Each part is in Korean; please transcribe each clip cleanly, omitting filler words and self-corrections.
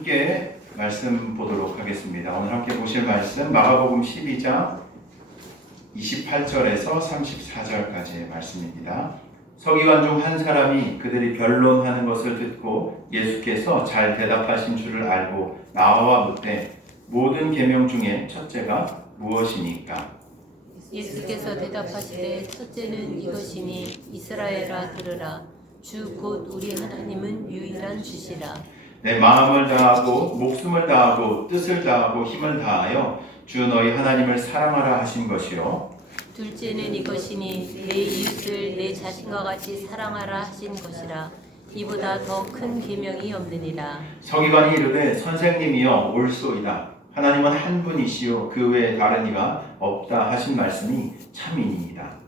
함께 말씀 보도록 하겠습니다. 오늘 함께 보실 말씀 마가복음 12장 28절에서 34절까지의 말씀입니다. 서기관 중 한 사람이 그들이 변론하는 것을 듣고 예수께서 잘 대답하신 줄을 알고 나와 묻되 모든 계명 중에 첫째가 무엇이니까? 예수께서 대답하시되 첫째는 이것이니 이스라엘아 들으라 주 곧 우리 하나님은 유일한 주시라. 내 마음을 다하고 목숨을 다하고 뜻을 다하고 힘을 다하여 주 너희 하나님을 사랑하라 하신 것이요. 둘째는 이것이니 내 이웃을 내 자신과 같이 사랑하라 하신 것이라. 이보다 더 큰 계명이 없느니라. 서기관이 이르되 선생님이여 옳소이다. 하나님은 한 분이시요 그 외에 다른 이가 없다 하신 말씀이 참이니이다.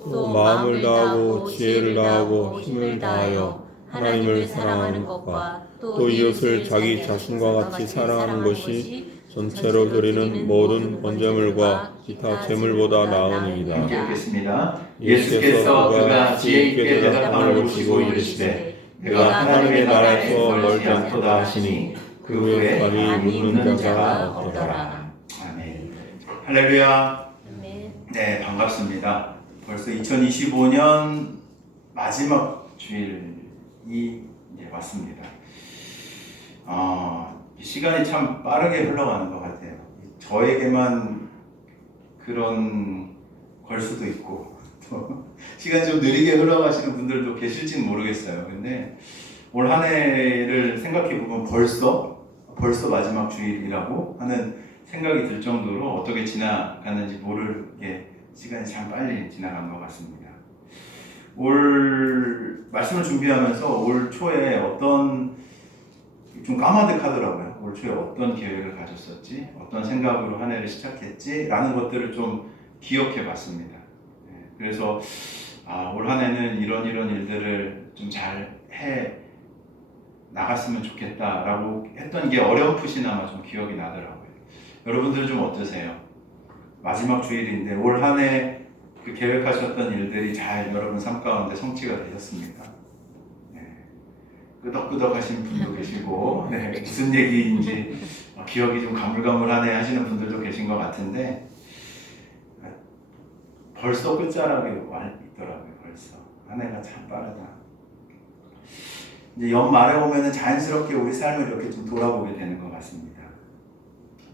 또 마음을 다하고 지혜를 다하고 힘을 다하여 하나님을 사랑하는 것과 또 이웃을 자기 자신과 같이 사랑하는 것이 전체로 드리는 모든 번제물과 기타 제물보다 나으니이다. 함께 읽겠습니다. 예수께서 그가 지혜 있게 대답함을 보시고 이르시되 내가 하나님의 나라에서 멀지 않도다 하시니 그 외에 많이 묻는 자가 없더라. 아멘. 할렐루야. 아멘. 네, 반갑습니다. 벌써 2025년 마지막 주일이 이제 왔습니다. 시간이 참 빠르게 흘러가는 것 같아요. 저에게만 그런 걸 수도 있고 또 시간이 좀 느리게 흘러가시는 분들도 계실지는 모르겠어요. 근데 올 한 해를 생각해 보면 벌써 마지막 주일이라고 하는 생각이 들 정도로 어떻게 지나갔는지 모르게 시간이 참 빨리 지나간 것 같습니다. 올 말씀을 준비하면서 올 초에 좀 까마득하더라고요. 올 초에 어떤 계획을 가졌었지, 어떤 생각으로 한 해를 시작했지라는 것들을 좀 기억해 봤습니다. 그래서 올 한 해는 이런 일들을 좀 잘 해 나갔으면 좋겠다라고 했던 게 어렴풋이나마 좀 기억이 나더라고요. 여러분들은 좀 어떠세요? 마지막 주일인데 올 한 해 그 계획하셨던 일들이 잘 여러분 삶 가운데 성취가 되셨습니까? 끄덕끄덕하신 분도 계시고 무슨 얘기인지 기억이 좀 가물가물하네 하시는 분들도 계신 것 같은데 벌써 끝자락에 와 있더라고요. 벌써 한 해가 참 빠르다. 이제 연말에 오면은 자연스럽게 우리 삶을 이렇게 좀 돌아보게 되는 것 같습니다.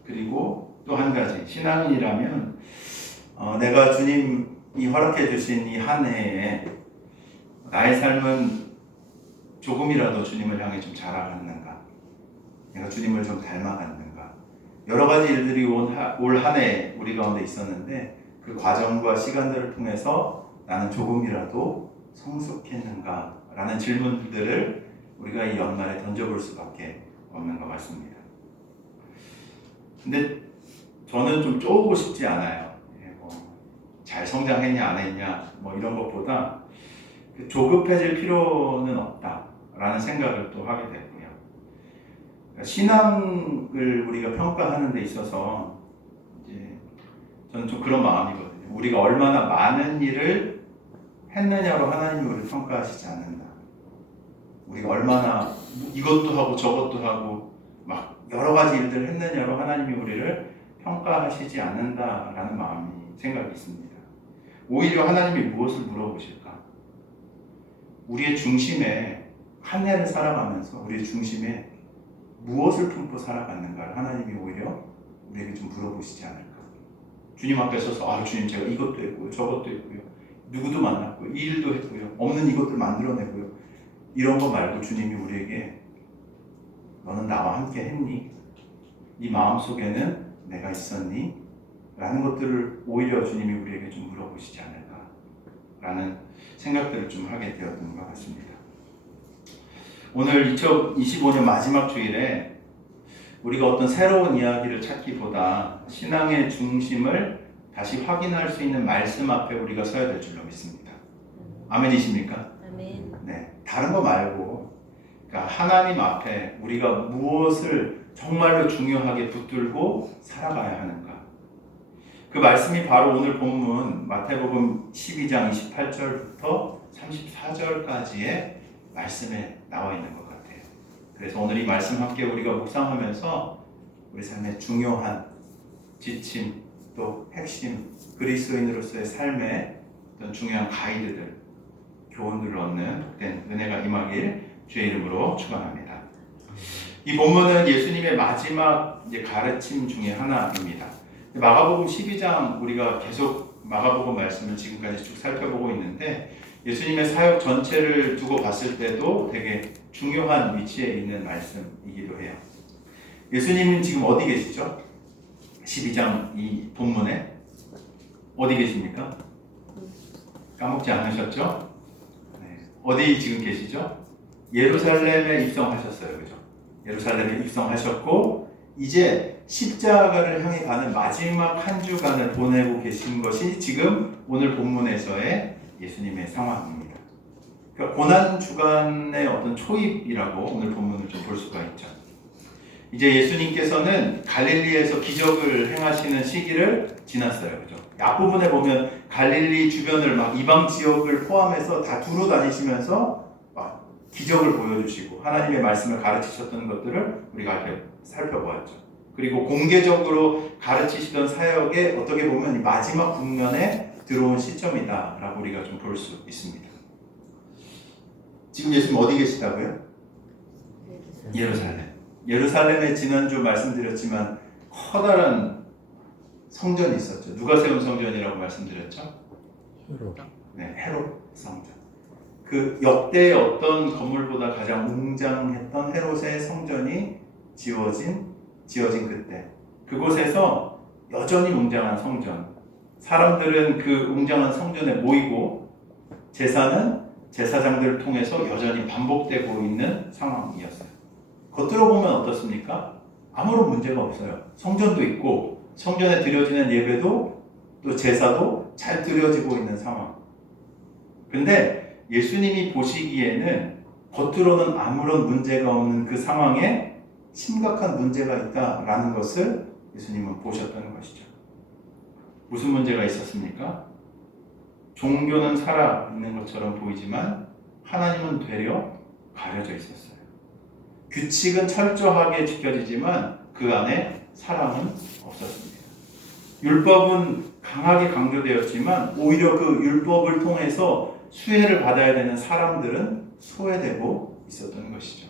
그리고 또 한 가지, 신앙인이라면 내가 주님이 허락해 주신 이 한 해에 나의 삶은 조금이라도 주님을 향해 좀 자라갔는가, 내가 주님을 좀 닮아갔는가, 여러 가지 일들이 올 한 해 우리 가운데 있었는데 그 과정과 시간들을 통해서 나는 조금이라도 성숙했는가 라는 질문들을 우리가 이 연말에 던져볼 수밖에 없는 것 같습니다. 근데 저는 좀 쪼고 싶지 않아요. 잘 성장했냐 안 했냐 이런 것보다 조급해질 필요는 없다라는 생각을 또 하게 되고요. 신앙을 우리가 평가하는 데 있어서 이제 저는 좀 그런 마음이거든요. 우리가 얼마나 많은 일을 했느냐로 하나님이 우리를 평가하시지 않는다. 우리가 얼마나 이것도 하고 저것도 하고 막 여러 가지 일들을 했느냐로 하나님이 우리를 평가하시지 않는다라는 생각이 있습니다. 오히려 하나님이 무엇을 물어보실까? 우리의 중심에 한 해를 살아가면서 우리의 중심에 무엇을 품고 살아갔는가를 하나님이 오히려 우리에게 좀 물어보시지 않을까? 주님 앞에 서서 주님 제가 이것도 했고요, 저것도 했고요, 누구도 만났고요, 이 일도 했고요, 없는 이것들 만들어내고요, 이런 거 말고 주님이 우리에게 너는 나와 함께 했니? 네 마음속에는 내가 있었니? 라는 것들을 오히려 주님이 우리에게 좀 물어보시지 않을까 라는 생각들을 좀 하게 되었던 것 같습니다. 오늘 2025년 마지막 주일에 우리가 어떤 새로운 이야기를 찾기보다 신앙의 중심을 다시 확인할 수 있는 말씀 앞에 우리가 서야 될 줄로 믿습니다. 아멘이십니까? 아멘. 네, 다른 거 말고 그러니까 하나님 앞에 우리가 무엇을 정말로 중요하게 붙들고 살아가야 하는가. 그 말씀이 바로 오늘 본문 마태복음 12장 28절부터 34절까지의 말씀에 나와 있는 것 같아요. 그래서 오늘 이 말씀 함께 우리가 묵상하면서 우리 삶의 중요한 지침 또 핵심 그리스도인으로서의 삶의 어떤 중요한 가이드들 교훈들을 얻는 복된 은혜가 임하길 주의 이름으로 축원합니다. 이 본문은 예수님의 마지막 가르침 중에 하나입니다. 마가복음 12장 우리가 계속 마가복음 말씀을 지금까지 쭉 살펴보고 있는데 예수님의 사역 전체를 두고 봤을 때도 되게 중요한 위치에 있는 말씀이기도 해요. 예수님은 지금 어디 계시죠? 12장 이 본문에 어디 계십니까? 까먹지 않으셨죠? 네. 어디 지금 계시죠? 예루살렘에 입성하셨어요. 그죠? 예루살렘에 입성하셨고 이제 십자가를 향해 가는 마지막 한 주간을 보내고 계신 것이 지금 오늘 본문에서의 예수님의 상황입니다. 그러니까 고난 주간의 어떤 초입이라고 오늘 본문을 좀 볼 수가 있죠. 이제 예수님께서는 갈릴리에서 기적을 행하시는 시기를 지났어요. 그죠? 앞부분에 보면 갈릴리 주변을 막 이방 지역을 포함해서 다 두루 다니시면서 막 기적을 보여주시고 하나님의 말씀을 가르치셨던 것들을 우리가 살펴보았죠. 그리고 공개적으로 가르치시던 사역의 어떻게 보면 마지막 국면에 들어온 시점이다라고 우리가 좀 볼 수 있습니다. 지금 예수님 어디 계시다고요? 예루살렘. 예루살렘에 지난주 말씀드렸지만 커다란 성전이 있었죠. 누가 세운 성전이라고 말씀드렸죠? 네, 헤롯 성전. 그 역대의 어떤 건물보다 가장 웅장했던 헤롯의 성전이 지어진 그때 그곳에서 여전히 웅장한 성전, 사람들은 그 웅장한 성전에 모이고 제사는 제사장들을 통해서 여전히 반복되고 있는 상황이었어요. 겉으로 보면 어떻습니까? 아무런 문제가 없어요. 성전도 있고 성전에 드려지는 예배도 또 제사도 잘 드려지고 있는 상황. 근데 예수님이 보시기에는 겉으로는 아무런 문제가 없는 그 상황에 심각한 문제가 있다라는 것을 예수님은 보셨다는 것이죠. 무슨 문제가 있었습니까? 종교는 살아있는 것처럼 보이지만 하나님은 되려 가려져 있었어요. 규칙은 철저하게 지켜지지만 그 안에 사랑은 없었습니다. 율법은 강하게 강조되었지만 오히려 그 율법을 통해서 수혜를 받아야 되는 사람들은 소외되고 있었던 것이죠.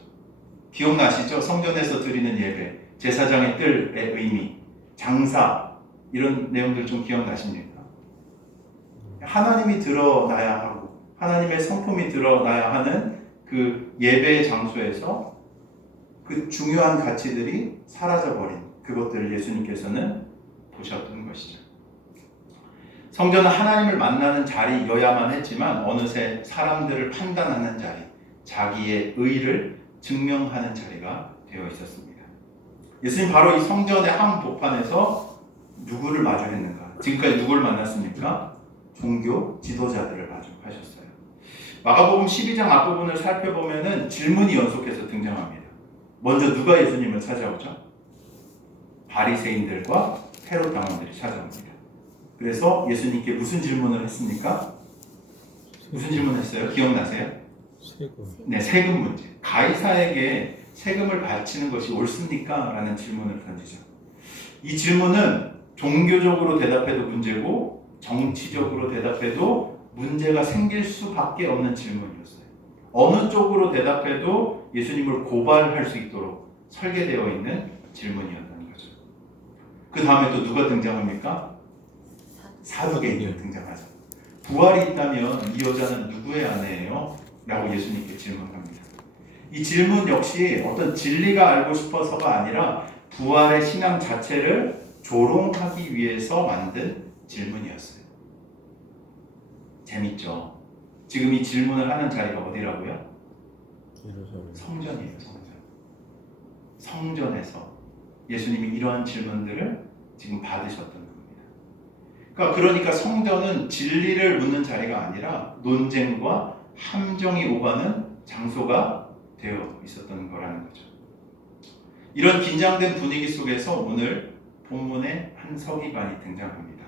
기억나시죠? 성전에서 드리는 예배, 제사장의 뜰의 의미, 장사 이런 내용들 좀 기억나십니까? 하나님이 드러나야 하고 하나님의 성품이 드러나야 하는 그 예배의 장소에서 그 중요한 가치들이 사라져버린 그것들을 예수님께서는 보셨던 것이죠. 성전은 하나님을 만나는 자리여야만 했지만 어느새 사람들을 판단하는 자리, 자기의 의를 증명하는 자리가 되어 있었습니다. 예수님 바로 이 성전의 한복판에서 누구를 마주했는가? 지금까지 누구를 만났습니까? 종교 지도자들을 마주하셨어요. 마가복음 12장 앞부분을 살펴보면은 질문이 연속해서 등장합니다. 먼저 누가 예수님을 찾아오죠? 바리새인들과 헤롯 당원들이 찾아옵니다. 그래서 예수님께 무슨 질문을 했습니까? 무슨 질문을 했어요? 기억나세요? 세금. 네, 세금 문제. 가이사에게 세금을 바치는 것이 옳습니까? 라는 질문을 던지죠. 이 질문은 종교적으로 대답해도 문제고 정치적으로 대답해도 문제가 생길 수밖에 없는 질문이었어요. 어느 쪽으로 대답해도 예수님을 고발할 수 있도록 설계되어 있는 질문이었다는 거죠. 그 다음에 또 누가 등장합니까? 사두개인이 등장하죠. 부활이 있다면 이 여자는 누구의 아내예요? 라고 예수님께 질문합니다. 이 질문 역시 어떤 진리가 알고 싶어서가 아니라 부활의 신앙 자체를 조롱하기 위해서 만든 질문이었어요. 재밌죠? 지금 이 질문을 하는 자리가 어디라고요? 성전이에요. 성전에서 예수님이 이러한 질문들을 지금 받으셨던 겁니다. 그러니까 성전은 진리를 묻는 자리가 아니라 논쟁과 함정이 오가는 장소가 되어 있었던 거라는 거죠. 이런 긴장된 분위기 속에서 오늘 본문에 한 서기관이 등장합니다.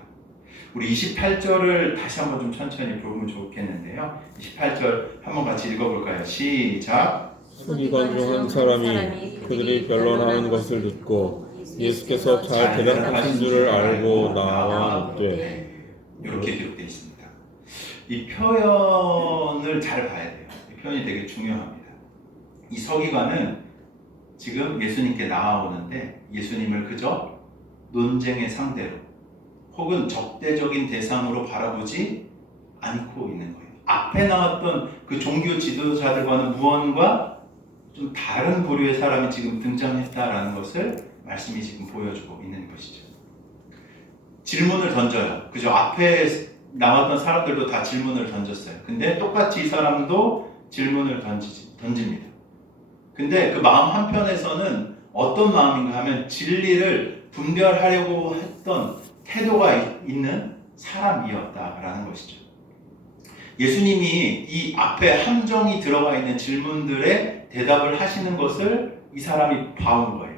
우리 28절을 다시 한번 좀 천천히 보면 좋겠는데요. 28절 한번 같이 읽어볼까요? 시작. 서기관 중 한 사람이 그들이 변론하는 것을 듣고 예수께서 잘 대답하신 줄을 알고 나와 묻되. 이렇게 기록되어 있습니다. 이 표현을 잘 봐야 돼요. 이 표현이 되게 중요합니다. 이 서기관은 지금 예수님께 나아오는데 예수님을 그저 논쟁의 상대로 혹은 적대적인 대상으로 바라보지 않고 있는 거예요. 앞에 나왔던 그 종교 지도자들과는 무언가 좀 다른 부류의 사람이 지금 등장했다라는 것을 말씀이 지금 보여주고 있는 것이죠. 질문을 던져요. 그죠? 앞에 나왔던 사람들도 다 질문을 던졌어요. 근데 똑같이 이 사람도 질문을 던집니다. 근데 그 마음 한편에서는 어떤 마음인가 하면 진리를 분별하려고 했던 태도가 있는 사람이었다라는 것이죠. 예수님이 이 앞에 함정이 들어가 있는 질문들에 대답을 하시는 것을 이 사람이 봐온 거예요.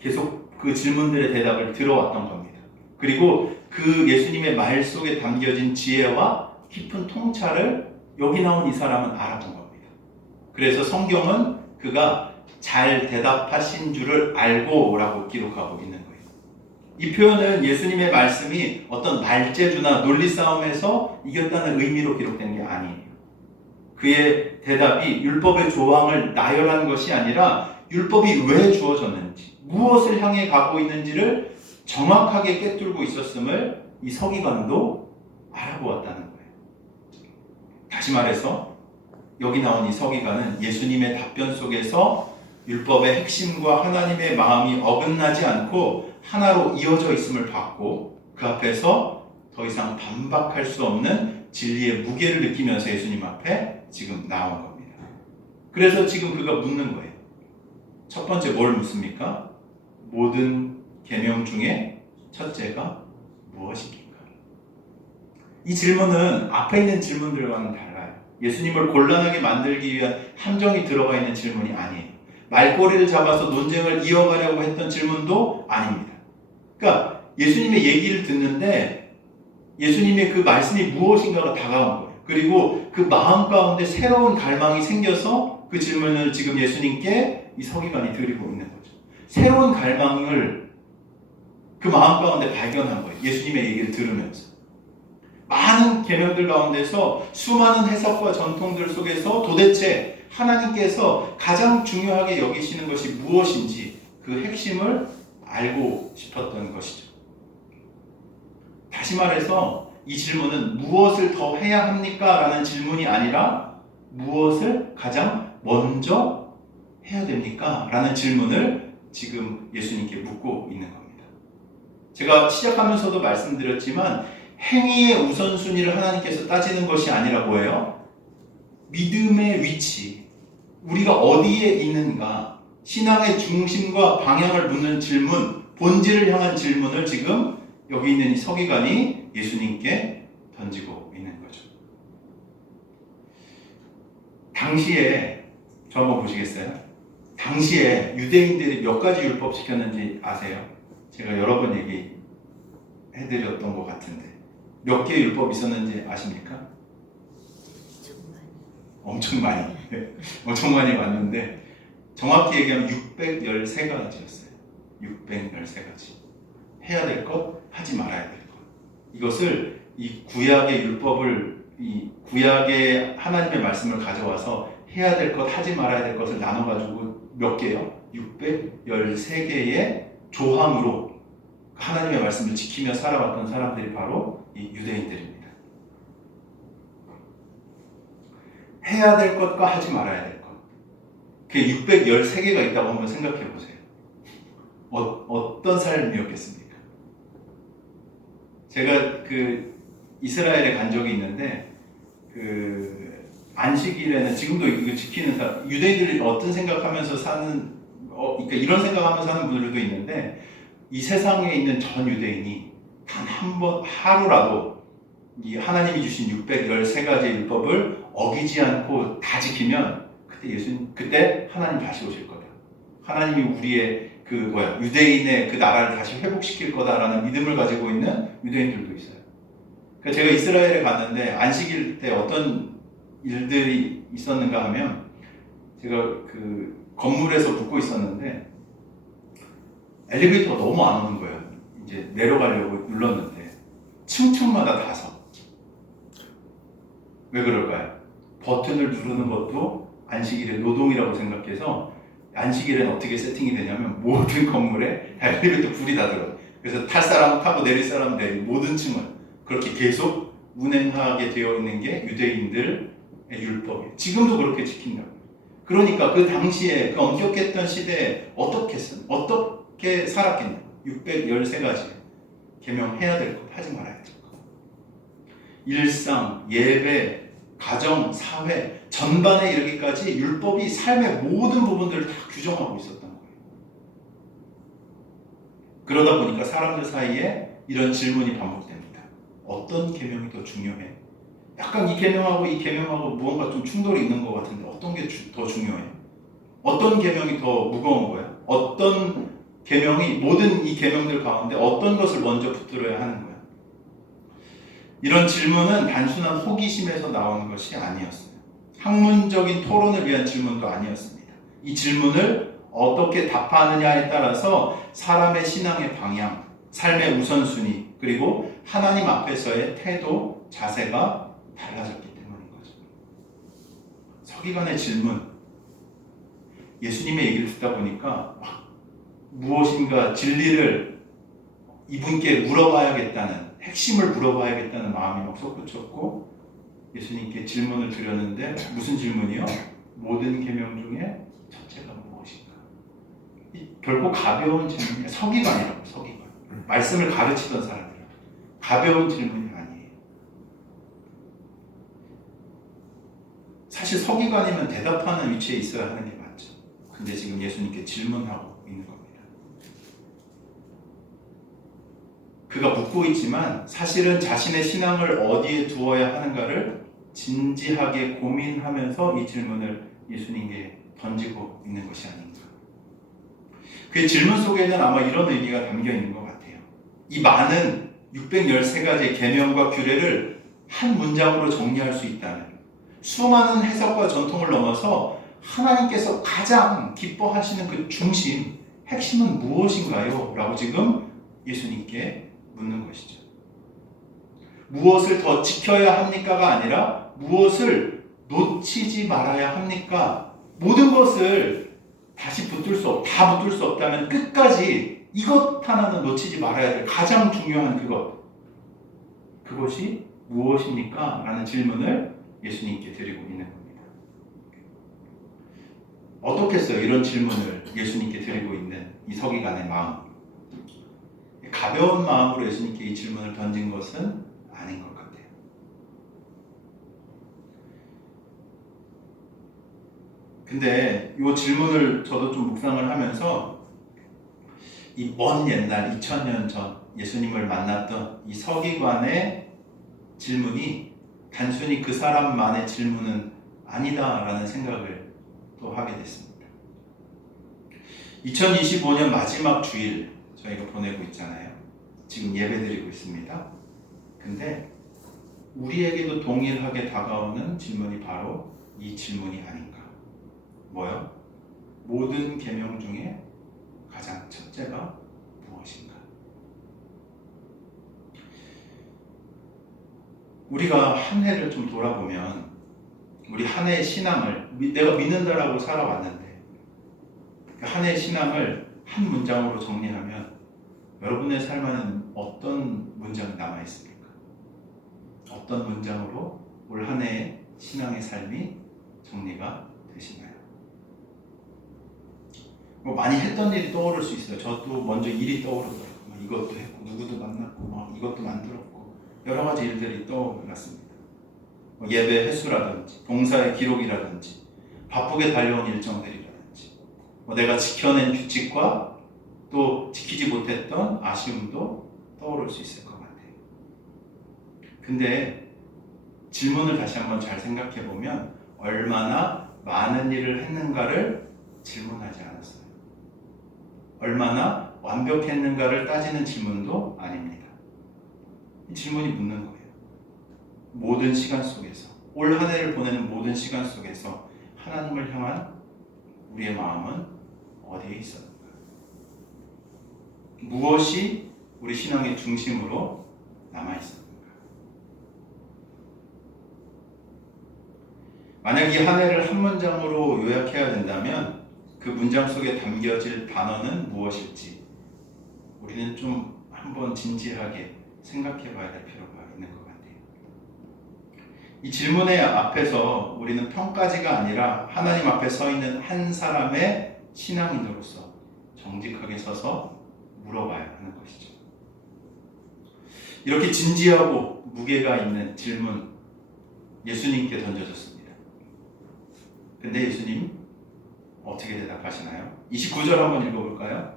계속 그 질문들의 대답을 들어왔던 겁니다. 그리고 그 예수님의 말 속에 담겨진 지혜와 깊은 통찰을 여기 나온 이 사람은 알아본 겁니다. 그래서 성경은 그가 잘 대답하신 줄을 알고 라고 기록하고 있는 거예요. 이 표현은 예수님의 말씀이 어떤 말재주나 논리 싸움에서 이겼다는 의미로 기록된 게 아니에요. 그의 대답이 율법의 조항을 나열한 것이 아니라 율법이 왜 주어졌는지, 무엇을 향해 가고 있는지를 정확하게 꿰뚫고 있었음을 이 서기관도 알아보았다는 거예요. 다시 말해서 여기 나온 이 서기관은 예수님의 답변 속에서 율법의 핵심과 하나님의 마음이 어긋나지 않고 하나로 이어져 있음을 봤고 그 앞에서 더 이상 반박할 수 없는 진리의 무게를 느끼면서 예수님 앞에 지금 나온 겁니다. 그래서 지금 그가 묻는 거예요. 첫 번째 뭘 묻습니까? 모든 계명 중에 첫째가 무엇입니까? 이 질문은 앞에 있는 질문들과는 달라요. 예수님을 곤란하게 만들기 위한 함정이 들어가 있는 질문이 아니에요. 말꼬리를 잡아서 논쟁을 이어가려고 했던 질문도 아닙니다. 그러니까 예수님의 얘기를 듣는데 예수님의 그 말씀이 무엇인가가 다가온 거예요. 그리고 그 마음 가운데 새로운 갈망이 생겨서 그 질문을 지금 예수님께 이 서기관이 드리고 있는 거죠. 새로운 갈망을 그 마음 가운데 발견한 거예요. 예수님의 얘기를 들으면서. 많은 계명들 가운데서 수많은 해석과 전통들 속에서 도대체 하나님께서 가장 중요하게 여기시는 것이 무엇인지 그 핵심을 알고 싶었던 것이죠. 다시 말해서 이 질문은 무엇을 더 해야 합니까? 라는 질문이 아니라 무엇을 가장 먼저 해야 됩니까? 라는 질문을 지금 예수님께 묻고 있는 겁니다. 제가 시작하면서도 말씀드렸지만 행위의 우선순위를 하나님께서 따지는 것이 아니라 뭐예요? 믿음의 위치, 우리가 어디에 있는가, 신앙의 중심과 방향을 묻는 질문, 본질을 향한 질문을 지금 여기 있는 이 서기관이 예수님께 던지고 있는 거죠. 당시에 저 한번 보시겠어요? 당시에 유대인들이 몇 가지 율법 지켰는지 아세요? 제가 여러 번 얘기해드렸던 것 같은데 몇 개의 율법이 있었는지 아십니까? 엄청 많이. 엄청 많이 왔는데 정확히 얘기하면 613가지였어요. 613가지. 해야 될 것, 하지 말아야 될 것. 이것을 이 구약의 율법을 이 구약의 하나님의 말씀을 가져와서 해야 될 것, 하지 말아야 될 것을 나눠가지고 몇 개요? 613개의 조항으로 하나님의 말씀을 지키며 살아왔던 사람들이 바로 이 유대인들입니다. 해야 될 것과 하지 말아야 될 것. 그게 613개가 있다고 한번 생각해 보세요. 어떤 삶이었겠습니까? 제가 그 이스라엘에 간 적이 있는데 그 안식일에는 지금도 이거 지키는 사람, 유대인들이 어떤 생각하면서 사는 그러니까 이런 생각하면서 사는 분들도 있는데 이 세상에 있는 전 유대인이 단 한 번 하루라도 이 하나님이 주신 613가지의 율법을 어기지 않고 다 지키면 그때 하나님 다시 오실 거다. 하나님이 우리의 유대인의 그 나라를 다시 회복시킬 거다라는 믿음을 가지고 있는 유대인들도 있어요. 그러니까 제가 이스라엘에 갔는데 안식일 때 어떤 일들이 있었는가 하면 제가 그 건물에서 묵고 있었는데 엘리베이터가 너무 안 오는 거예요. 이제 내려가려고 눌렀는데 층층마다 닿아서. 왜 그럴까요? 버튼을 누르는 것도 안식일의 노동이라고 생각해서 안식일에는 어떻게 세팅이 되냐면 모든 건물에 엘리베이터 불이 다 들어요. 그래서 탈 사람 타고 내릴 사람 내리고 모든 층을 그렇게 계속 운행하게 되어 있는 게 유대인들의 율법이에요. 지금도 그렇게 지킨다고. 그러니까 그 당시에 그 엄격했던 시대에 어떻게 살았겠냐. 613가지 계명해야 될 것, 하지 말아야 될 것. 일상, 예배, 가정, 사회 전반에 이르기까지 율법이 삶의 모든 부분들을 다 규정하고 있었던 거예요. 그러다 보니까 사람들 사이에 이런 질문이 반복됩니다. 어떤 계명이 더 중요해? 약간 이 계명하고 무언가 좀 충돌이 있는 것 같은데 어떤 게 더 중요해? 어떤 계명이 더 무거운 거야? 어떤 계명이 모든 이 계명들 가운데 어떤 것을 먼저 붙들어야 하는 거야? 이런 질문은 단순한 호기심에서 나오는 것이 아니었어요. 학문적인 토론을 위한 질문도 아니었습니다. 이 질문을 어떻게 답하느냐에 따라서 사람의 신앙의 방향, 삶의 우선순위, 그리고 하나님 앞에서의 태도, 자세가 달라졌기 때문인 거죠. 서기관의 질문, 예수님의 얘기를 듣다 보니까 무엇인가 진리를 이분께 물어봐야겠다는, 핵심을 물어봐야겠다는 마음이 막 솟구쳤고 예수님께 질문을 드렸는데 무슨 질문이요? 모든 계명 중에 첫째가 무엇인가? 결코 가벼운 질문이에요. 서기관이라고, 서기관. 말씀을 가르치던 사람이에요. 가벼운 질문이 아니에요. 사실 서기관이면 대답하는 위치에 있어야 하는 게 맞죠. 근데 지금 예수님께 질문하고 있는 겁니다. 그가 묻고 있지만 사실은 자신의 신앙을 어디에 두어야 하는가를 진지하게 고민하면서 이 질문을 예수님께 던지고 있는 것이 아닌가. 그 질문 속에는 아마 이런 의미가 담겨 있는 것 같아요. 이 많은 613가지의 계명과 규례를 한 문장으로 정리할 수 있다는, 수많은 해석과 전통을 넘어서 하나님께서 가장 기뻐하시는 그 중심, 핵심은 무엇인가요? 라고 지금 예수님께 묻는 것이죠. 무엇을 더 지켜야 합니까가 아니라 무엇을 놓치지 말아야 합니까? 모든 것을 다시 다 붙들 수 없다면 끝까지 이것 하나는 놓치지 말아야 될 가장 중요한 그것이 무엇입니까? 라는 질문을 예수님께 드리고 있는 겁니다. 어떻겠어요? 이런 질문을 예수님께 드리고 있는 이 서기관의 마음. 가벼운 마음으로 예수님께 이 질문을 던진 것은 아닌 것 같아요. 근데 이 질문을 저도 좀 묵상을 하면서 이 먼 옛날 2000년 전 예수님을 만났던 이 서기관의 질문이 단순히 그 사람만의 질문은 아니다라는 생각을 또 하게 됐습니다. 2025년 마지막 주일 저희가 보내고 있잖아요. 지금 예배드리고 있습니다. 근데 우리에게도 동일하게 다가오는 질문이 바로 이 질문이 아닌가. 뭐요? 모든 계명 중에 가장 첫째가 무엇인가? 우리가 한 해를 좀 돌아보면 우리 한 해의 신앙을 내가 믿는다라고 살아왔는데 그 한 해의 신앙을 한 문장으로 정리하면 여러분의 삶에는 어떤 문장이 남아있습니까? 어떤 문장으로 올 한 해의 신앙의 삶이 정리가 되시나요? 뭐 많이 했던 일이 떠오를 수 있어요. 저도 먼저 일이 떠오르더라고요. 이것도 했고 누구도 만났고 이것도 만들었고 여러 가지 일들이 떠올랐습니다. 예배 횟수라든지 봉사의 기록이라든지 바쁘게 달려온 일정들이라든지 내가 지켜낸 규칙과 또 지키지 못했던 아쉬움도 떠오를 수 있을 것 같아요. 근데 질문을 다시 한번 잘 생각해 보면 얼마나 많은 일을 했는가를 질문하지 않았어요. 얼마나 완벽했는가를 따지는 질문도 아닙니다. 이 질문이 묻는 거예요. 모든 시간 속에서 올 한 해를 보내는 모든 시간 속에서 하나님을 향한 우리의 마음은 어디에 있었는가? 무엇이 우리 신앙의 중심으로 남아있었는가? 만약 이 한 해를 한 문장으로 요약해야 된다면 그 문장 속에 담겨질 단어는 무엇일지 우리는 좀 한번 진지하게 생각해 봐야 될 필요가 있는 것 같아요. 이 질문의 앞에서 우리는 평가지가 아니라 하나님 앞에 서 있는 한 사람의 신앙인으로서 정직하게 서서 물어봐야 하는 것이죠. 이렇게 진지하고 무게가 있는 질문 예수님께 던져졌습니다. 근데 예수님 어떻게 대답하시나요? 29절 한번 읽어볼까요?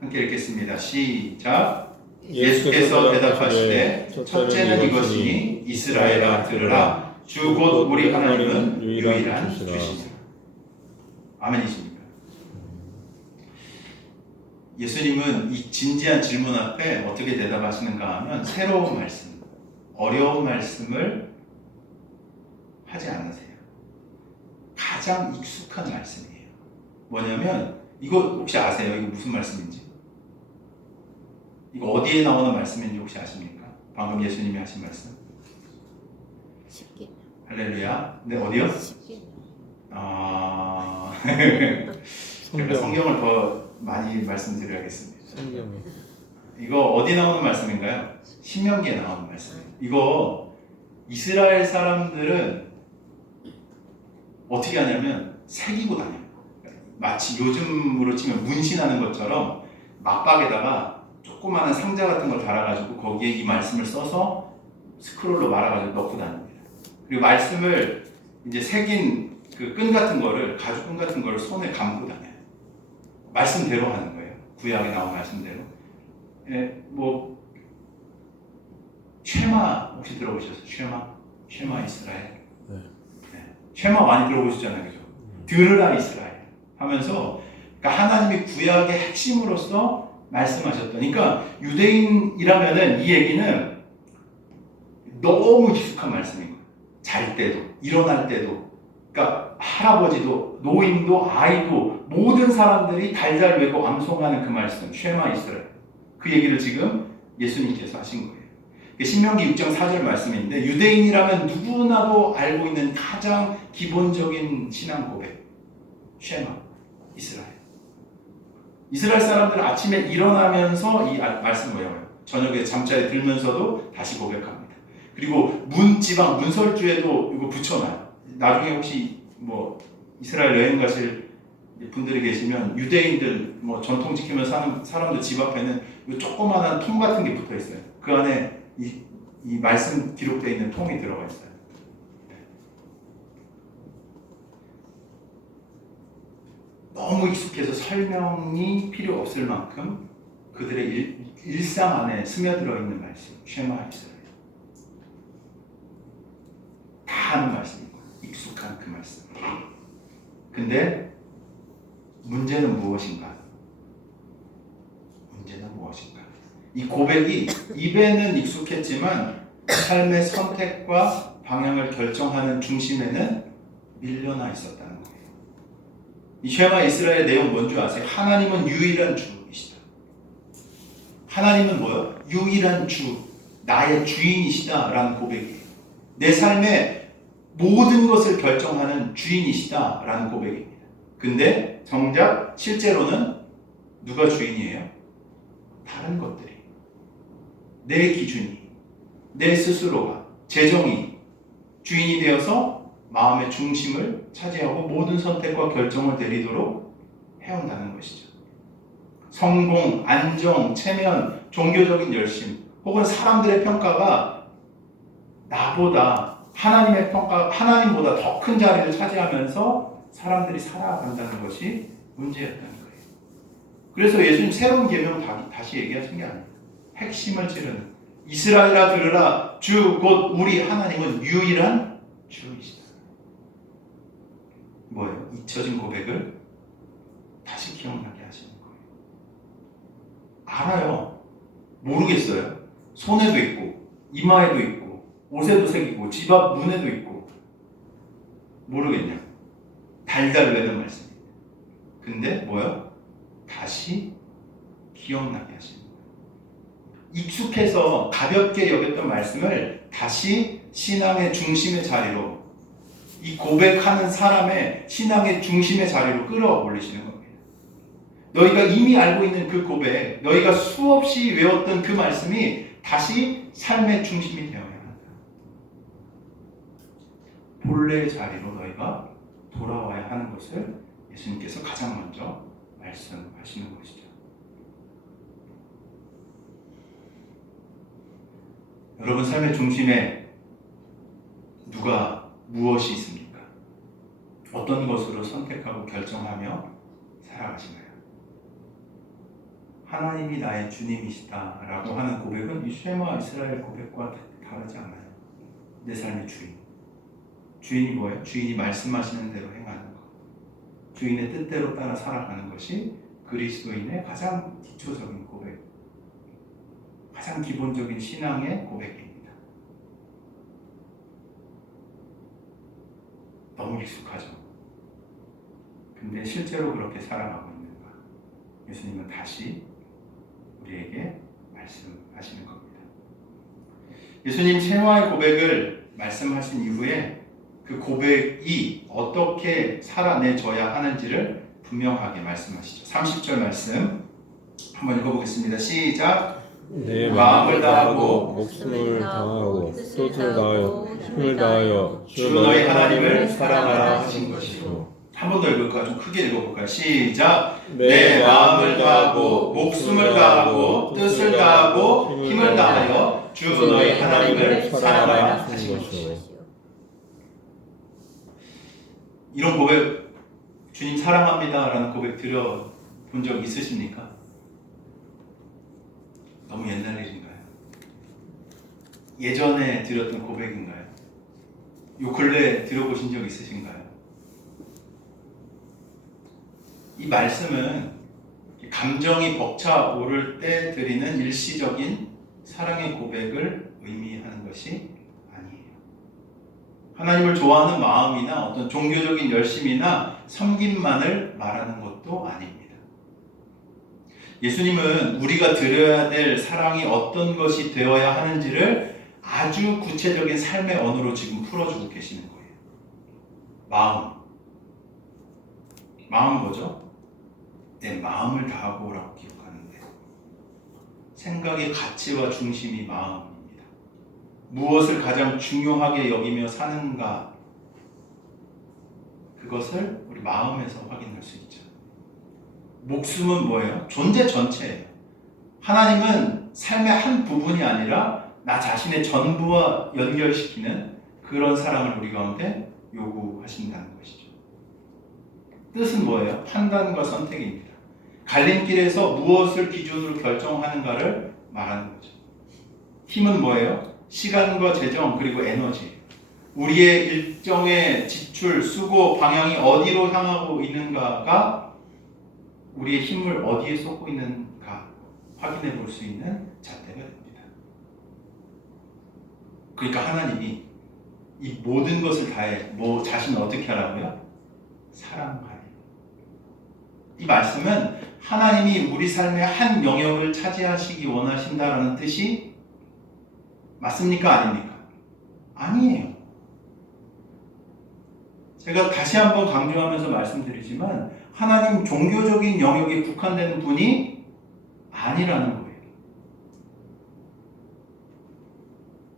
함께 읽겠습니다. 시작. 예수께서 대답하시되 첫째는 이것이니 이스라엘아 들으라 주 곧 우리 하나님은 유일한 주시라. 아멘이십니까? 예수님은 이 진지한 질문 앞에 어떻게 대답하시는가 하면 새로운 말씀, 어려운 말씀을 하지 않으세요. 가장 익숙한 말씀이에요. 뭐냐면 이거 혹시 아세요? 이거 무슨 말씀인지? 이거 어디에 나오는 말씀인지 혹시 아십니까? 방금 예수님이 하신 말씀. 쉽게. 할렐루야. 네, 어디요? 쉽게. 제가 성경을 더 많이 말씀드려야겠습니다. 성경에. 이거 어디 나오는 말씀인가요? 신명기에 나오는 말씀이에요. 이거 이스라엘 사람들은 어떻게 하냐면 새기고 다녀요. 마치 요즘으로 치면 문신하는 것처럼 막박에다가 조그마한 상자 같은 걸 달아가지고 거기에 이 말씀을 써서 스크롤로 말아가지고 넣고 다닙니다. 그리고 말씀을 이제 새긴 그 끈 같은 거를, 가죽끈 같은 거를 손에 감고 다녀요. 말씀대로 하는 거예요. 구약에 나온 말씀대로. 예, 뭐 쉐마 혹시 들어보셨어요? 쉐마 이스라엘. 네. 네. 쉐마 많이 들어보셨잖아요, 그죠? 들으라 이스라엘 하면서 그러니까 하나님이 구약의 핵심으로서 말씀하셨던. 그러니까 유대인이라면은 이 얘기는 너무 익숙한 말씀인 거예요. 잘 때도, 일어날 때도, 그러니까 할아버지도, 노인도, 아이도 모든 사람들이 달달 외고 암송하는 그 말씀, 쉐마 이스라엘. 그 얘기를 지금 예수님께서 하신 거예요. 신명기 6장 4절 말씀인데 유대인이라면 누구나도 알고 있는 가장 기본적인 신앙 고백. 쉐마 이스라엘. 이스라엘 사람들은 아침에 일어나면서 이 말씀을 외워요. 저녁에 잠자리에 들면서도 다시 고백합니다. 그리고 문지방 문설주에도 이거 붙여놔요. 나중에 혹시 뭐 이스라엘 여행 가실 분들이 계시면 유대인들 뭐 전통 지키면서 사는 사람들 집 앞에는 이 조그마한 통 같은 게 붙어 있어요. 그 안에 이 말씀 기록되어 있는 통이 들어가 있어요. 너무 익숙해서 설명이 필요 없을 만큼 그들의 일상 안에 스며들어 있는 말씀, 쉐마 이스라엘. 다 아는 말씀이고 익숙한 그 말씀. 근데 문제는 무엇인가? 문제는 무엇인가? 이 고백이 입에는 익숙했지만 삶의 선택과 방향을 결정하는 중심에는 밀려나 있었다는 거예요. 이 쉐마 이스라엘의 내용 뭔지 아세요? 하나님은 유일한 주이시다. 하나님은 뭐요? 유일한 주, 나의 주인이시다라는 고백이에요. 내 삶의 모든 것을 결정하는 주인이시다라는 고백입니다. 근데 정작 실제로는 누가 주인이에요? 다른 것들이. 내 기준이, 내 스스로가, 재정이 주인이 되어서 마음의 중심을 차지하고 모든 선택과 결정을 내리도록 해온다는 것이죠. 성공, 안정, 체면, 종교적인 열심, 혹은 사람들의 평가가 나보다 하나님의 평가, 하나님보다 더 큰 자리를 차지하면서 사람들이 살아간다는 것이 문제였다는 거예요. 그래서 예수님 새로운 계명 다시 얘기하신 게 아니에요. 핵심을 찌르는 이스라엘아 들으라 주 곧 우리 하나님은 유일한 주이시다. 뭐예요? 잊혀진 고백을 다시 기억나게 하시는 거예요. 알아요. 모르겠어요. 손에도 있고 이마에도 있고 옷에도 새기고 집 앞 문에도 있고 모르겠냐? 달달 외는 말씀. 근데 뭐요? 다시 기억나게 하시는 거예요. 익숙해서 가볍게 여겼던 말씀을 다시 신앙의 중심의 자리로, 이 고백하는 사람의 신앙의 중심의 자리로 끌어올리시는 겁니다. 너희가 이미 알고 있는 그 고백, 너희가 수없이 외웠던 그 말씀이 다시 삶의 중심이 되어야 한다. 본래의 자리로 너희가 돌아와야 하는 것을 예수님께서 가장 먼저 말씀하시는 것이죠. 여러분 삶의 중심에 무엇이 있습니까? 어떤 것으로 선택하고 결정하며 살아가시나요? 하나님이 나의 주님이시다라고 하는 고백은 이 쉐마 이스라엘 고백과 다르지 않아요. 내 삶의 주인. 주인이 뭐예요? 주인이 말씀하시는 대로 행하는 것. 주인의 뜻대로 따라 살아가는 것이 그리스도인의 가장 기초적인 고백, 가장 기본적인 신앙의 고백입니다. 너무 익숙하죠. 근데 실제로 그렇게 살아가고 있는가? 예수님은 다시 우리에게 말씀하시는 겁니다. 예수님 최후의 고백을 말씀하신 이후에 그 고백이 어떻게 살아내줘야 하는지를 분명하게 말씀하시죠. 30절 말씀 한번 읽어보겠습니다. 시작. 내 마음을 다하고 목숨을 다하고 뜻을 다하여 힘을 다하여 주 너희 하나님을 사랑하라 하신 것이요. 한 번 더 읽을까요? 좀 크게 읽어볼까요? 시작. 내 마음을 다하고 목숨을 다하고 뜻을 다하고 힘을 다하여 주 너희 하나님을 사랑하라 하신 것이요. 이런 고백, 주님 사랑합니다 라는 고백 들어본 적 있으십니까? 너무 옛날 일인가요? 예전에 들었던 고백인가요? 요 근래 들어보신 적 있으신가요? 이 말씀은 감정이 벅차오를 때 드리는 일시적인 사랑의 고백을 의미하는 것이 아니에요. 하나님을 좋아하는 마음이나 어떤 종교적인 열심이나 섬김만을 말하는 것도 아닙니다. 예수님은 우리가 드려야 될 사랑이 어떤 것이 되어야 하는지를 아주 구체적인 삶의 언어로 지금 풀어주고 계시는 거예요. 마음 뭐죠? 내 마음을 다하고라고 기록하는데 생각의 가치와 중심이 마음입니다. 무엇을 가장 중요하게 여기며 사는가, 그것을 우리 마음에서 확인할 수 있죠. 목숨은 뭐예요? 존재 전체예요. 하나님은 삶의 한 부분이 아니라 나 자신의 전부와 연결시키는 그런 사랑을 우리 가운데 요구하신다는 것이죠. 뜻은 뭐예요? 판단과 선택입니다. 갈림길에서 무엇을 기준으로 결정하는가를 말하는 거죠. 힘은 뭐예요? 시간과 재정 그리고 에너지. 우리의 일정의 지출, 수고, 방향이 어디로 향하고 있는가가 우리의 힘을 어디에 쏟고 있는가 확인해 볼 수 있는 잣대가 됩니다. 그러니까 하나님이 이 모든 것을 다해 자신을 어떻게 하라고요? 사랑하래. 이 말씀은 하나님이 우리 삶의 한 영역을 차지하시기 원하신다라는 뜻이 맞습니까? 아닙니까? 아니에요. 제가 다시 한번 강조하면서 말씀드리지만 하나님 종교적인 영역에 국한되는 분이 아니라는 거예요.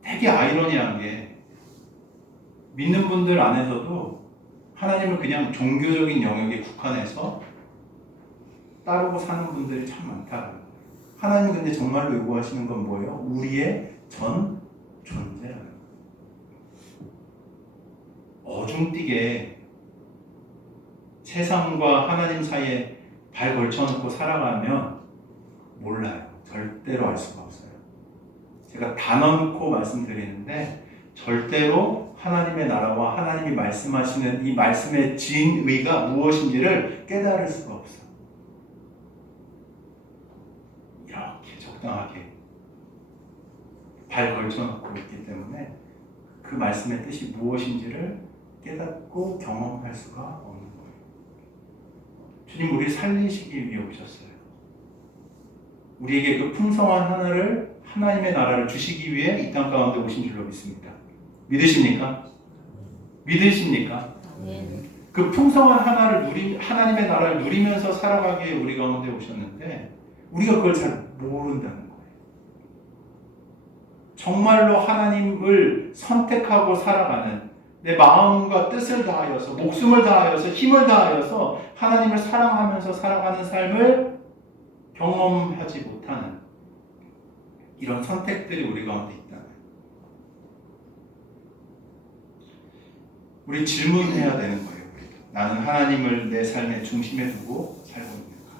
되게 아이러니한 게 믿는 분들 안에서도 하나님을 그냥 종교적인 영역에 국한해서 따르고 사는 분들이 참 많다는 거예요. 하나님이 근데 정말로 요구하시는 건 뭐예요? 우리의 전 존재라는 거예요. 어중뛰게 세상과 하나님 사이에 발 걸쳐놓고 살아가면 몰라요. 절대로 알 수가 없어요. 제가 단언코 말씀드리는데 절대로 하나님의 나라와 하나님이 말씀하시는 이 말씀의 진의가 무엇인지를 깨달을 수가 없어요. 이렇게 적당하게 발 걸쳐놓고 있기 때문에 그 말씀의 뜻이 무엇인지를 깨닫고 경험할 수가 없는 거예요. 주님 우리 살리시기 위해 오셨어요. 우리에게 그 풍성한 하늘을 하나님의 나라를 주시기 위해 이 땅 가운데 오신 줄로 믿습니다. 믿으십니까? 믿으십니까? 아멘. 그 풍성한 하나님의 나라를 누리면서 살아가기에 우리 가운데 오셨는데 우리가 그걸 잘 모른다는 거예요. 정말로 하나님을 선택하고 살아가는 내 마음과 뜻을 다하여서 목숨을 다하여서 힘을 다하여서 하나님을 사랑하면서 살아가는 삶을 경험하지 못하는 이런 선택들이 우리 가운데 있다. 우리 질문해야 되는 거예요. 나는 하나님을 내 삶의 중심에 두고 살고 있는가?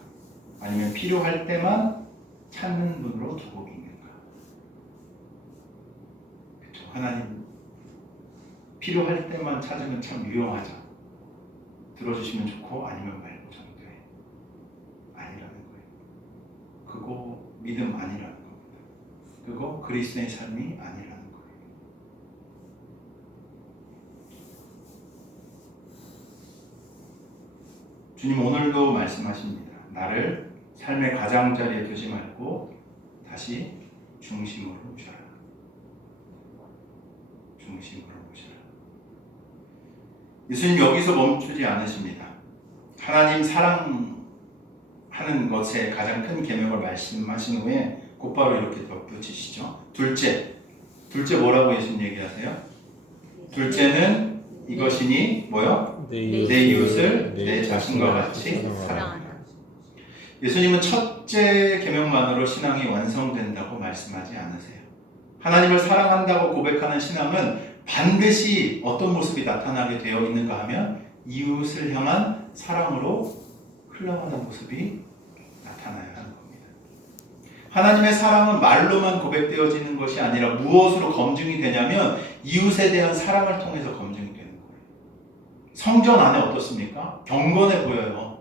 아니면 필요할 때만 찾는 분으로 두고 있는가? 그렇죠. 하나님 필요할 때만 찾으면 참 유용하죠. 들어주시면 좋고 아니면 말고 정도에 아니라는 거예요. 그거 믿음 아니라는 겁니다. 그거 그리스도의 삶이 아니라는 거예요. 주님 오늘도 말씀하십니다. 나를 삶의 가장자리에 두지 말고 다시 중심으로 오셔라. 중심으로 오셔라. 예수님 여기서 멈추지 않으십니다. 하나님 사랑하는 것에 가장 큰 계명을 말씀하신 후에 곧바로 이렇게 덧붙이시죠. 둘째 뭐라고 예수님 얘기하세요? 둘째는 이것이니 뭐요? 내 이웃을 내 자신과 같이 사랑하라. 예수님은 첫째 계명만으로 신앙이 완성된다고 말씀하지 않으세요. 하나님을 사랑한다고 고백하는 신앙은 반드시 어떤 모습이 나타나게 되어 있는가 하면 이웃을 향한 사랑으로 흘러가는 모습이 나타나야 하는 겁니다. 하나님의 사랑은 말로만 고백되어지는 것이 아니라 무엇으로 검증이 되냐면 이웃에 대한 사랑을 통해서 검증이 되는 거예요. 성전 안에 어떻습니까? 경건해 보여요.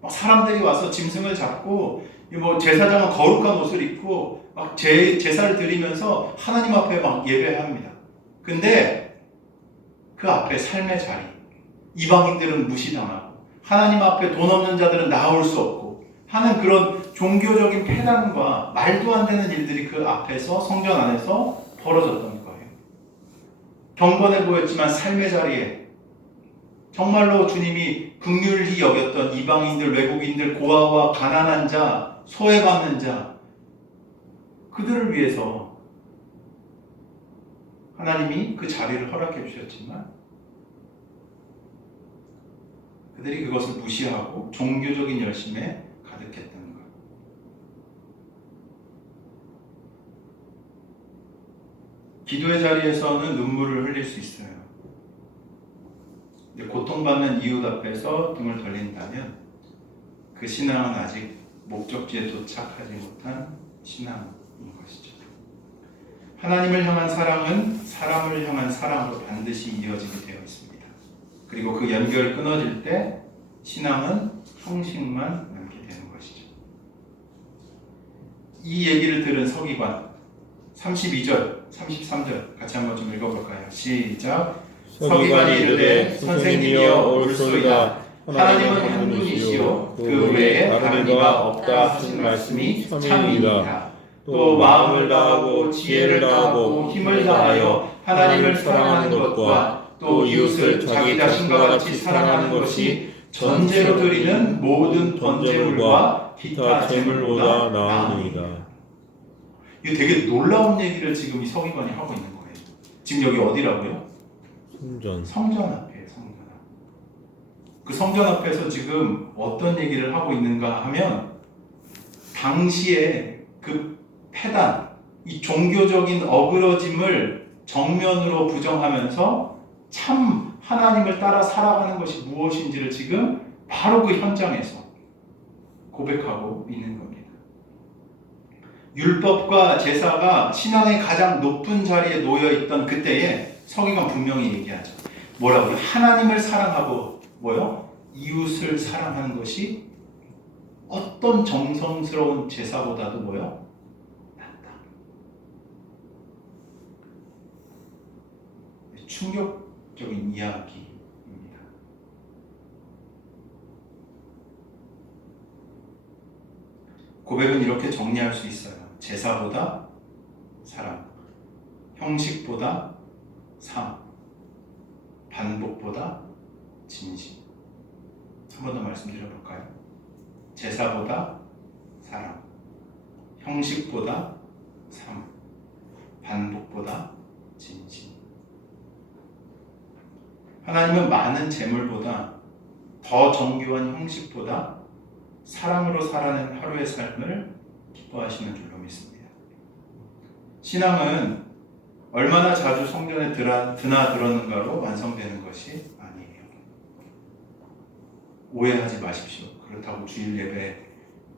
막 사람들이 와서 짐승을 잡고 제사장은 거룩한 옷을 입고 막 제사를 드리면서 하나님 앞에 막 예배합니다. 근데 그 앞에 삶의 자리, 이방인들은 무시당하고 하나님 앞에 돈 없는 자들은 나올 수 없고 하는 그런 종교적인 폐단과 말도 안 되는 일들이 그 앞에서 성전 안에서 벌어졌던 거예요. 경건해 보였지만 삶의 자리에 정말로 주님이 긍휼히 여겼던 이방인들, 외국인들, 고아와 가난한 자, 소외받는 자 그들을 위해서 하나님이 그 자리를 허락해 주셨지만 그들이 그것을 무시하고 종교적인 열심에 가득했던 것. 기도의 자리에서는 눈물을 흘릴 수 있어요. 고통받는 이웃 앞에서 등을 돌린다면 그 신앙은 아직 목적지에 도착하지 못한 신앙인 것이죠. 하나님을 향한 사랑은 사람을 향한 사랑으로 반드시 이어지게 되어 있습니다. 그리고 그 연결이 끊어질 때 신앙은 형식만 남게 되는 것이죠. 이 얘기를 들은 서기관 32절, 33절 같이 한번 좀 읽어볼까요? 시작. 서기관이 이르되 선생님이여 옳소이다. 하나님은 한 분이시요 그 외에 다른 이가 없다 하신 말씀이 참이니이다. 또 마음을 다하고 지혜를 다하고 힘을 다하여 하나님을 사랑하는 것과 또 이웃을 자기 자신과 같이 사랑하는 것이 전제로 드리는 모든 번제물과 기타 제물보다 나으니이다. 이거 되게 놀라운 얘기를 지금 이 서기관이 하고 있는 거예요. 지금 여기 어디라고요? 성전 앞이에요. 성전 앞. 그 성전 앞에서 지금 어떤 얘기를 하고 있는가 하면 당시에 그 폐단, 이 종교적인 어그러짐을 정면으로 부정하면서 참 하나님을 따라 살아가는 것이 무엇인지를 지금 바로 그 현장에서 고백하고 있는 겁니다. 율법과 제사가 신앙의 가장 높은 자리에 놓여 있던 그때에 서기관 분명히 얘기하죠. 뭐라고요? 하나님을 사랑하고 뭐요? 이웃을 사랑하는 것이 어떤 정성스러운 제사보다도 뭐요? 낫다. 충격적인 이야기입니다. 고백은 이렇게 정리할 수 있어요. 제사보다 사랑, 형식보다 삶, 반복보다 진심. 한 번 더 말씀드려볼까요? 제사보다 사랑, 형식보다 삶, 반복보다 진심. 하나님은 많은 재물보다 더 정교한 형식보다 사랑으로 살아낸 하루의 삶을 기뻐하시는 줄로 믿습니다. 신앙은 얼마나 자주 성전에 드나들었는가로 완성되는 것이 아니에요. 오해하지 마십시오. 그렇다고 주일 예배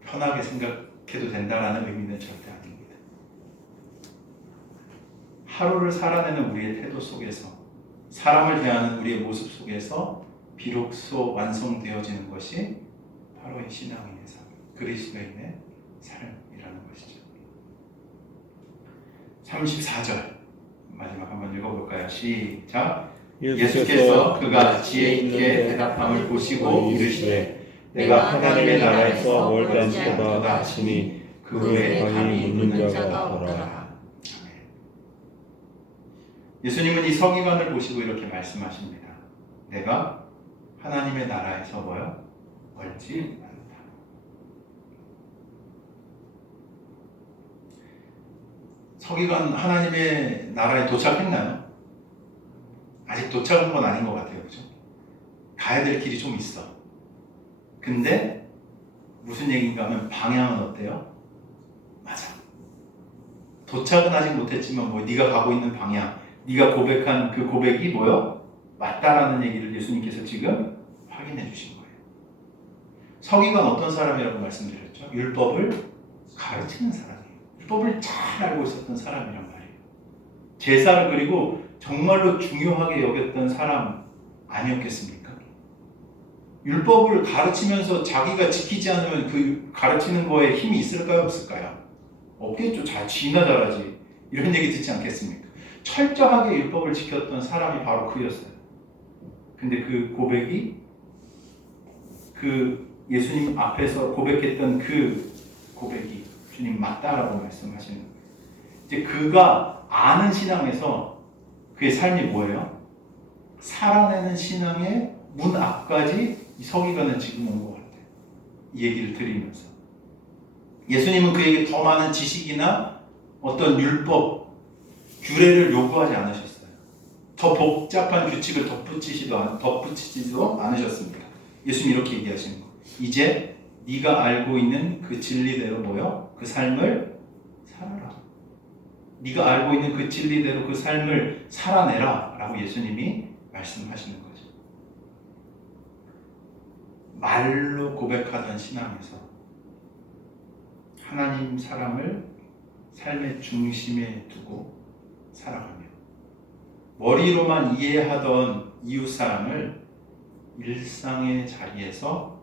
편하게 생각해도 된다는 의미는 절대 아닙니다. 하루를 살아내는 우리의 태도 속에서, 사람을 대하는 우리의 모습 속에서 비로소 완성되어지는 것이 바로 이 신앙인의 삶, 그리스도인의 삶이라는 것이죠. 34절 마지막 한번 읽어볼까요? 시작. 예수께서 그가 지혜 있게 대답함을 보시고 이르시되 내가 하나님의 나라에서 멀지 않도다 하시니 그 후에 감히 묻는 자가 없더라. 예수님은 이 서기관을 보시고 이렇게 말씀하십니다. 내가 하나님의 나라에서 뭐요? 멀지 않다. 서기관 하나님의 나라에 도착했나요? 아직 도착한 건 아닌 것 같아요. 그죠? 가야 될 길이 좀 있어. 근데 무슨 얘기인가 하면 방향은 어때요? 맞아. 도착은 아직 못했지만 뭐 네가 가고 있는 방향, 네가 고백한 그 고백이 뭐요? 맞다라는 얘기를 예수님께서 지금 확인해 주신 거예요. 서기관 어떤 사람이라고 말씀드렸죠? 율법을 가르치는 사람이에요. 율법을 잘 알고 있었던 사람이란 말이에요. 제사를 그리고 정말로 중요하게 여겼던 사람 아니었겠습니까? 율법을 가르치면서 자기가 지키지 않으면 그 가르치는 거에 힘이 있을까요? 없을까요? 없겠죠. 지나 잘하지. 이런 얘기 듣지 않겠습니까? 철저하게 율법을 지켰던 사람이 바로 그였어요. 근데 그 고백이 그 예수님 앞에서 고백했던 그 고백이 주님 맞다라고 말씀하시는 거예요. 이제 그가 아는 신앙에서 그의 삶이 뭐예요? 살아내는 신앙의 문 앞까지 이 서기관은 지금 온 것 같아요. 이 얘기를 드리면서 예수님은 그에게 더 많은 지식이나 어떤 율법, 규례를 요구하지 않으셨어요. 더 복잡한 규칙을 덧붙이지도 않으셨습니다. 예수님 이렇게 얘기하시는 거예요. 이제 네가 알고 있는 그 진리대로 뭐요? 그 삶을 살아라. 네가 알고 있는 그 진리대로 그 삶을 살아내라 라고 예수님이 말씀하시는 거죠. 말로 고백하던 신앙에서 하나님 사람을 삶의 중심에 두고 살아가며 머리로만 이해하던 이웃 사람을 일상의 자리에서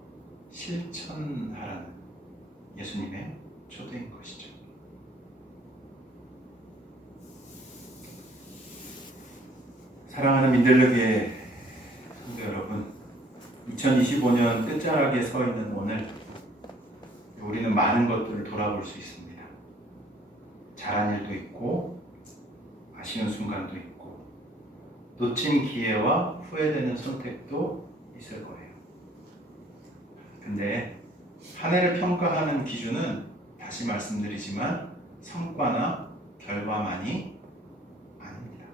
실천하라는 예수님의 초대인 것이죠. 사랑하는 민들레교회 성도 여러분, 2025년 끝자락에 서 있는 오늘 우리는 많은 것들을 돌아볼 수 있습니다. 잘한 일도 있고 아쉬운 순간도 있고 놓친 기회와 후회되는 선택도 있을 거예요. 근데 한 해를 평가하는 기준은 다시 말씀드리지만 성과나 결과만이 아닙니다.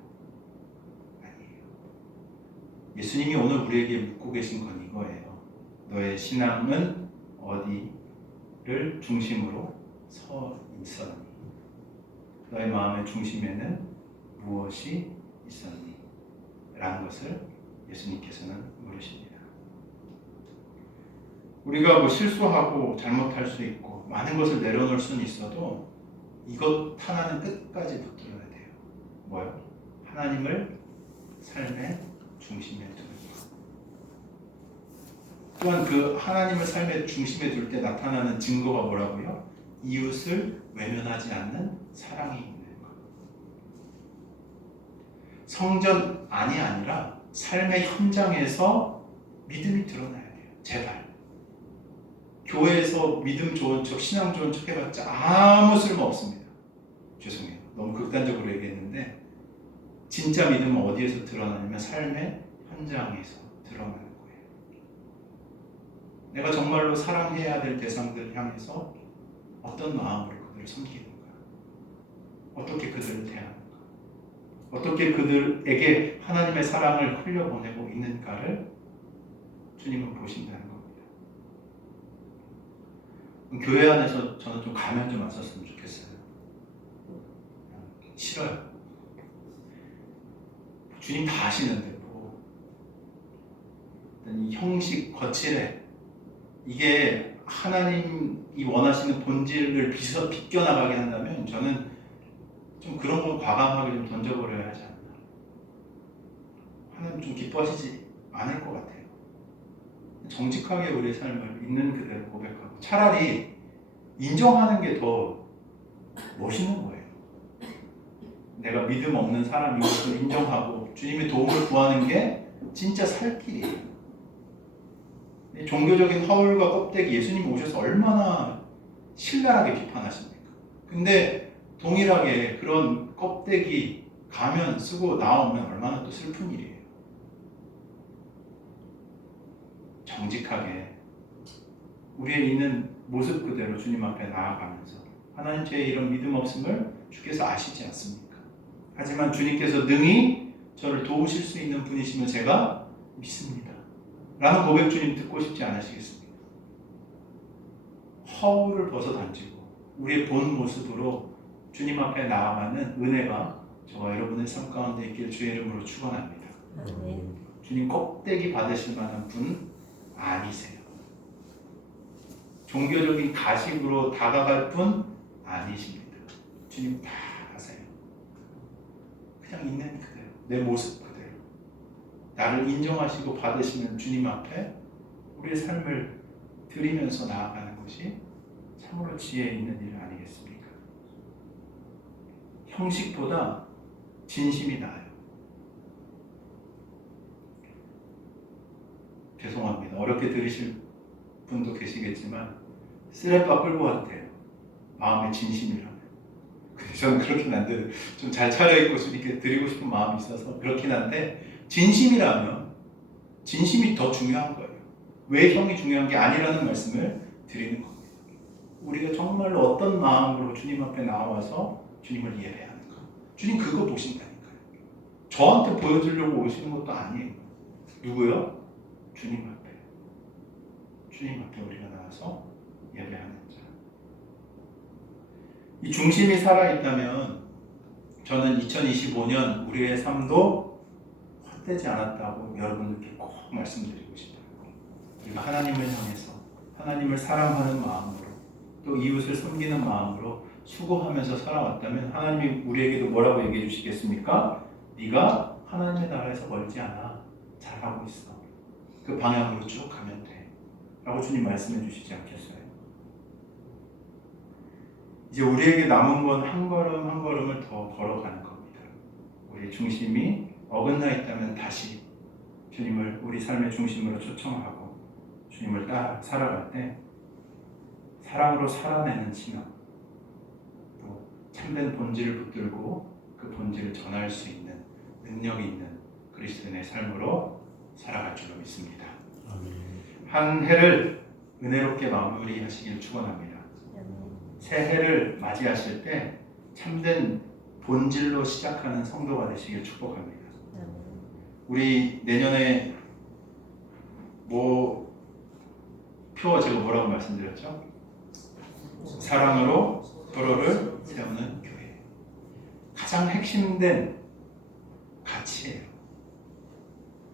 아니에요. 예수님이 오늘 우리에게 묻고 계신 건 이거예요. 너의 신앙은 어디를 중심으로 서 있었니? 너의 마음의 중심에는 무엇이 있었니? 라는 것을 예수님께서는 물으십니다. 우리가 뭐 실수하고 잘못할 수 있고 많은 것을 내려놓을 수는 있어도 이것 하나는 끝까지 붙들어야 돼요. 뭐요? 하나님을 삶의 중심에 두는 것. 또한 그 하나님을 삶의 중심에 둘 때 나타나는 증거가 뭐라고요? 이웃을 외면하지 않는 사랑이 있는 것. 성전 안이 아니라 삶의 현장에서 믿음이 드러나야 돼요. 제발. 교회에서 믿음 좋은 척, 신앙 좋은 척 해봤자 아무 쓸모 없습니다. 죄송해요. 너무 극단적으로 얘기했는데 진짜 믿음은 어디에서 드러나냐면 삶의 현장에서 드러나는 거예요. 내가 정말로 사랑해야 될 대상들을 향해서 어떤 마음으로 그들을 섬기는가, 어떻게 그들을 대하는가, 어떻게 그들에게 하나님의 사랑을 흘려보내고 있는가를 주님은 보신다는 겁니다. 교회 안에서 저는 좀 가면 좀 왔었으면 좋겠어요. 싫어요. 주님 다 아시는데 뭐 이 형식, 거칠해. 이게 하나님이 원하시는 본질을 비껴나가게 한다면 저는 좀 그런 걸 과감하게 좀 던져버려야 하지 않나. 하나님 좀 기뻐하시지 않을 것 같아요. 정직하게 우리의 삶을 있는 그대로 고백하고 차라리 인정하는 게 더 멋있는 거예요. 내가 믿음 없는 사람인 것을 인정하고 주님의 도움을 구하는 게 진짜 살 길이에요. 종교적인 허울과 껍데기, 예수님이 오셔서 얼마나 신랄하게 비판하십니까? 근데 동일하게 그런 껍데기, 가면 쓰고 나오면 얼마나 또 슬픈 일이에요. 정직하게 우리의 있는 모습 그대로 주님 앞에 나아가면서 하나님 제 이런 믿음 없음을 주께서 아시지 않습니까? 하지만 주님께서 능히 저를 도우실 수 있는 분이시면 제가 믿습니다. 라는 고백 주님 듣고 싶지 않으시겠습니까? 허울을 벗어던지고 우리의 본 모습으로 주님 앞에 나아가는 은혜가 저와 여러분의 삶 가운데 있길 주의 이름으로 축원합니다. 아멘. 주님 껍데기 받으실 만한 분 아니세요. 종교적인 가식으로 다가갈 분 아니십니다. 주님 다 아세요. 그냥 있는 그대로, 내 모습 그대로 나를 인정하시고 받으시는 주님 앞에 우리의 삶을 드리면서 나아가는 것이 참으로 지혜 있는 일 아니겠습니까? 형식보다 진심이 나아요. 죄송합니다. 어렵게 들으실 분도 계시겠지만 쓰레빠 끌고 와도 돼요. 마음의 진심이라면. 근데 저는 그렇긴 한데 좀 잘 차려입고 이렇게 드리고 싶은 마음이 있어서 그렇긴 한데 진심이라면 진심이 더 중요한 거예요. 외형이 중요한 게 아니라는 말씀을 드리는 겁니다. 우리가 정말로 어떤 마음으로 주님 앞에 나와서 주님을 예배하는가. 주님 그거 보신다니까요. 저한테 보여주려고 오시는 것도 아니에요. 누구요? 주님 앞에. 주님 앞에 우리가 나와서 예배하는 자. 이 중심이 살아있다면 저는 2025년 우리의 삶도 헛되지 않았다고 여러분들께 꼭 말씀드리고 싶어요. 우리가 하나님을 향해서 하나님을 사랑하는 마음으로 또 이웃을 섬기는 마음으로 수고하면서 살아왔다면 하나님이 우리에게도 뭐라고 얘기해 주시겠습니까? 네가 하나님의 나라에서 멀지 않아. 잘하고 있어. 그 방향으로 쭉 가면 돼. 라고 주님 말씀해 주시지 않겠어요? 이제 우리에게 남은 건 한 걸음 한 걸음을 더 걸어가는 겁니다. 우리의 중심이 어긋나 있다면 다시 주님을 우리 삶의 중심으로 초청하고 주님을 따라 살아갈 때 사랑으로 살아내는 신앙, 또 참된 본질을 붙들고 그 본질을 전할 수 있는 능력이 있는 그리스도인의 삶으로 살아갈 줄로 믿습니다. 한 해를 은혜롭게 마무리하시길 축원합니다. 새 해를 맞이하실 때 참된 본질로 시작하는 성도가 되시길 축복합니다. 우리 내년에 뭐 표 제가 뭐라고 말씀드렸죠? 사랑으로 도로를 세우는 교회. 가장 핵심된 가치예요.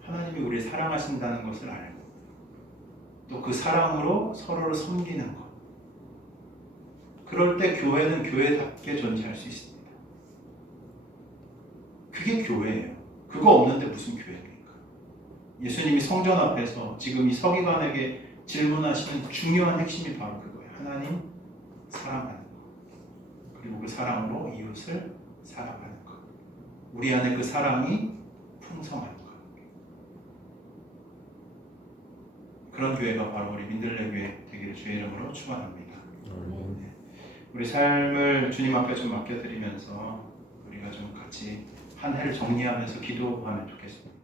하나님이 우리를 사랑하신다는 것을 알고 또 그 사랑으로 서로를 섬기는 것. 그럴 때 교회는 교회답게 존재할 수 있습니다. 그게 교회예요. 그거 없는데 무슨 교회입니까? 예수님이 성전 앞에서 지금 이 서기관에게 질문하시는 중요한 핵심이 바로 그거예요. 하나님 사랑하는 것. 그리고 그 사랑으로 이웃을 사랑하는 것. 우리 안에 그 사랑이 풍성한 것. 그런 교회가 바로 우리 민들레 교회 되기를 주의 이름으로 축원합니다. 아멘. 우리 삶을 주님 앞에 좀 맡겨드리면서 우리가 좀 같이 한 해를 정리하면서 기도하면 좋겠습니다.